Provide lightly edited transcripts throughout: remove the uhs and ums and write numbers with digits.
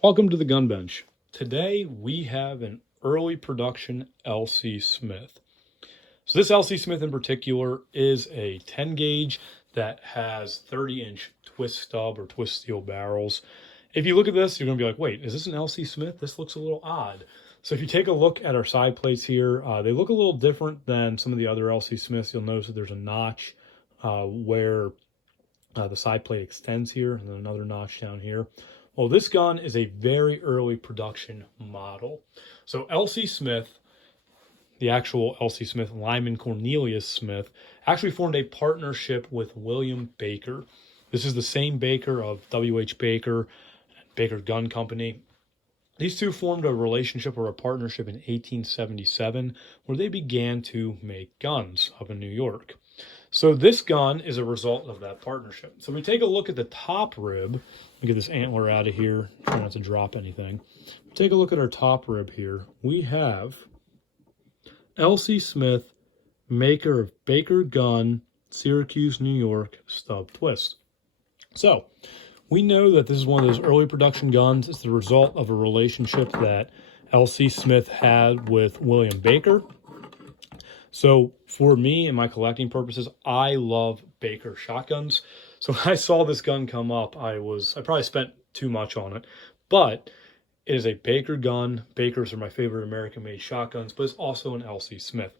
Welcome to the Gun Bench. Today we have an early production LC Smith. So this LC Smith in particular is a 10 gauge that has 30-inch twist stub or twist steel barrels. If you look at this, you're going to be like, wait, is this an LC Smith? This looks a little odd. So if you take a look at our side plates here, they look a little different than some of the other LC Smiths. You'll notice that there's a notch where the side plate extends here, and then another notch down here. Well, this gun is a very early production model. So LC Smith, the actual LC Smith, Lyman Cornelius Smith, actually formed a partnership with William Baker. This is the same Baker of W.H. Baker, Baker Gun Company. These two formed a relationship or a partnership in 1877 where they began to make guns up in New York. So this gun is a result of that partnership. So we take a look at the top rib. Let me get this antler out of here. Try not to drop anything. Take a look at our top rib here. We have LC Smith, maker of Baker Gun, Syracuse, New York, stub twist. So we know that this is one of those early production guns. It's the result of a relationship that LC Smith had with William Baker. So for me and my collecting purposes, I love Baker shotguns. So when I saw this gun come up, I probably spent too much on it, but it is a Baker gun. Bakers are my favorite American-made shotguns, but it's also an LC Smith.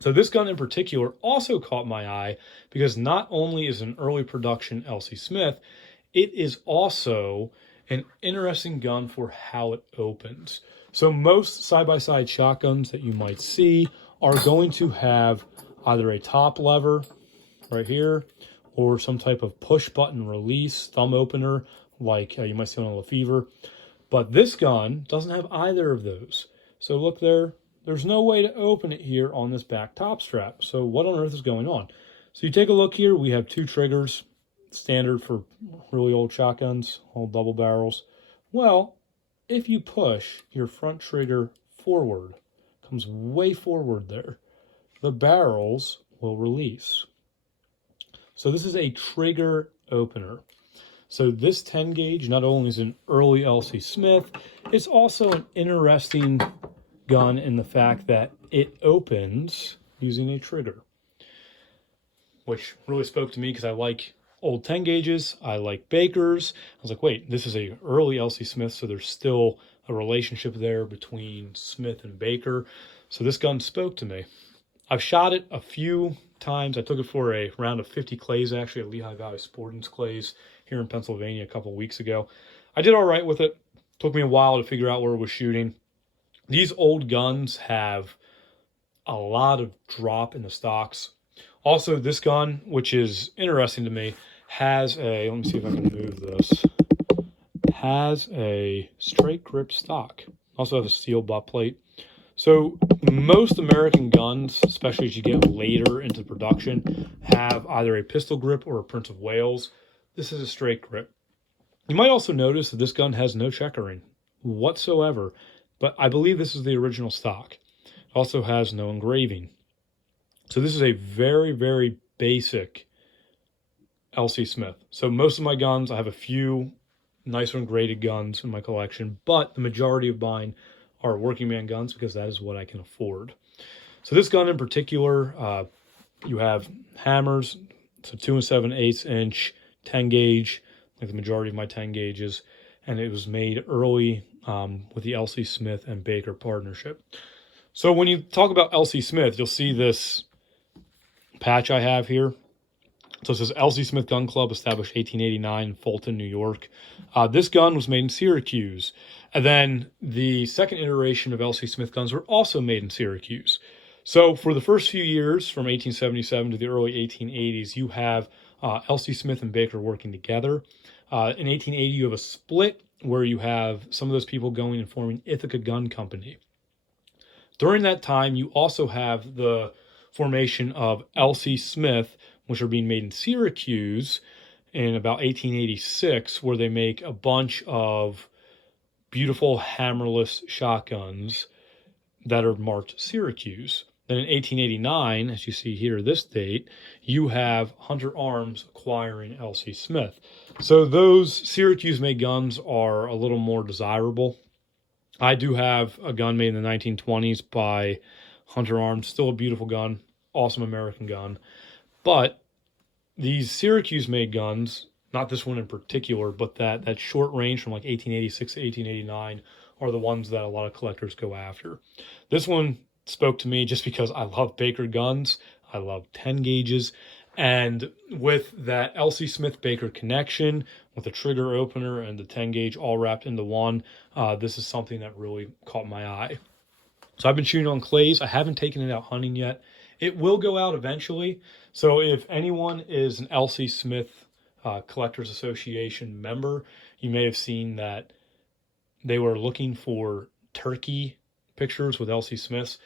So this gun in particular also caught my eye because not only is an early production LC Smith, it is also an interesting gun for how it opens. So most side-by-side shotguns that you might see are going to have either a top lever right here or some type of push button release thumb opener like you might see on a Lefevre. But this gun doesn't have either of those. So look there, there's no way to open it here on this back top strap. So what on earth is going on? So you take a look here, we have two triggers, standard for really old shotguns, old double barrels. Well, if you push your front trigger forward, comes way forward there, the barrels will release. So this is a trigger opener. So this 10 gauge not only is an early LC Smith, it's also an interesting gun in the fact that it opens using a trigger, which really spoke to me because I like old 10 gauges. I like Bakers. I was like, wait, this is a early LC Smith, so there's still a relationship there between Smith and Baker. So this gun spoke to me. I've shot it a few times. I took it for a round of 50 clays actually at Lehigh Valley Sportings Clays here in Pennsylvania a couple of weeks ago. I did all right with it. Took me a while to figure out where it was shooting. These old guns have a lot of drop in the stocks. Also, this gun, which is interesting to me, has a, let me see if I can move this, has a straight grip stock. Also has a steel butt plate. So most American guns, especially as you get later into production, have either a pistol grip or a Prince of Wales. This is a straight grip. You might also notice that this gun has no checkering whatsoever, but I believe this is the original stock. It also has no engraving. So this is a very, very basic LC Smith. So most of my guns, I have a few nicer and graded guns in my collection, but the majority of mine are working man guns because that is what I can afford. So this gun in particular, you have hammers, so 2 7/8 inch 10 gauge, like the majority of my 10 gauges, and it was made early with the LC Smith and Baker partnership. So when you talk about LC Smith, you'll see this patch I have here. So it says LC Smith Gun Club, established 1889 in Fulton, New York. This gun was made in Syracuse. And then the second iteration of LC Smith guns were also made in Syracuse. So for the first few years, from 1877 to the early 1880s, you have LC Smith and Baker working together. In 1880, you have a split where you have some of those people going and forming Ithaca Gun Company. During that time, you also have the formation of LC Smith, which are being made in Syracuse in about 1886, where they make a bunch of beautiful hammerless shotguns that are marked Syracuse. Then in 1889, as you see here, this date, you have Hunter Arms acquiring L.C. Smith. So those Syracuse-made guns are a little more desirable. I do have a gun made in the 1920s by Hunter Arms, still a beautiful gun, awesome American gun. But these Syracuse-made guns, not this one in particular, but that short range from like 1886 to 1889 are the ones that a lot of collectors go after. This one spoke to me just because I love Baker guns. I love 10 gauges. And with that L.C. Smith Baker connection, with the trigger opener and the 10 gauge all wrapped into one, this is something that really caught my eye. So I've been shooting on clays. I haven't taken it out hunting yet. It will go out eventually. So if anyone is an L.C. Smith Collectors Association member, you may have seen that they were looking for turkey pictures with L.C. Smiths.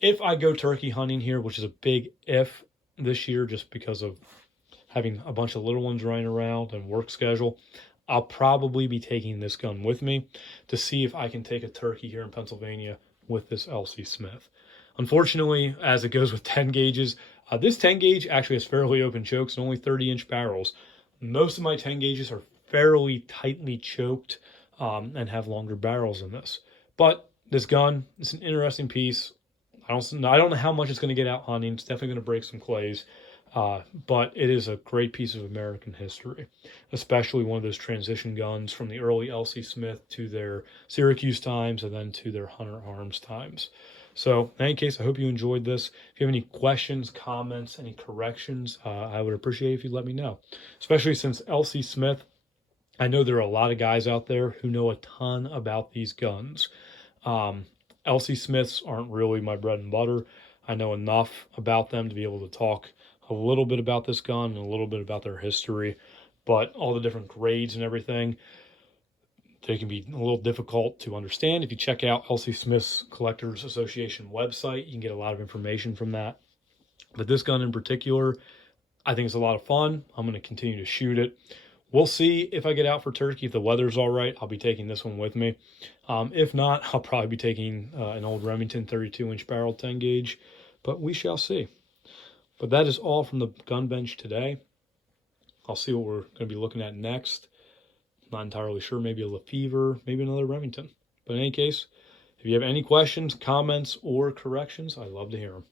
If I go turkey hunting here, which is a big if this year just because of having a bunch of little ones running around and work schedule, I'll probably be taking this gun with me to see if I can take a turkey here in Pennsylvania with this L.C. Smith. Unfortunately, as it goes with 10 gauges, this 10 gauge actually has fairly open chokes and only 30-inch barrels. Most of my 10 gauges are fairly tightly choked and have longer barrels than this. But this gun, it's an interesting piece. I don't know how much it's going to get out hunting. It's definitely going to break some clays. But it is a great piece of American history, especially one of those transition guns from the early L.C. Smith to their Syracuse times and then to their Hunter Arms times. So in any case, I hope you enjoyed this. If you have any questions, comments, any corrections, I would appreciate it if you'd let me know, especially since L.C. Smith, I know there are a lot of guys out there who know a ton about these guns. L.C. Smiths aren't really my bread and butter. I know enough about them to be able to talk a little bit about this gun and a little bit about their history, but all the different grades and everything, they can be a little difficult to understand. If you check out L.C. Smith's Collectors Association website, you can get a lot of information from that. But this gun in particular, I think it's a lot of fun. I'm going to continue to shoot it. We'll see if I get out for turkey. If the weather's all right, I'll be taking this one with me. If not, I'll probably be taking an old Remington 32-inch barrel 10 gauge, but we shall see. But that is all from the gun bench today. I'll see what we're going to be looking at next. Not entirely sure. Maybe a Lefevre, maybe another Remington. But in any case, if you have any questions, comments, or corrections, I'd love to hear them.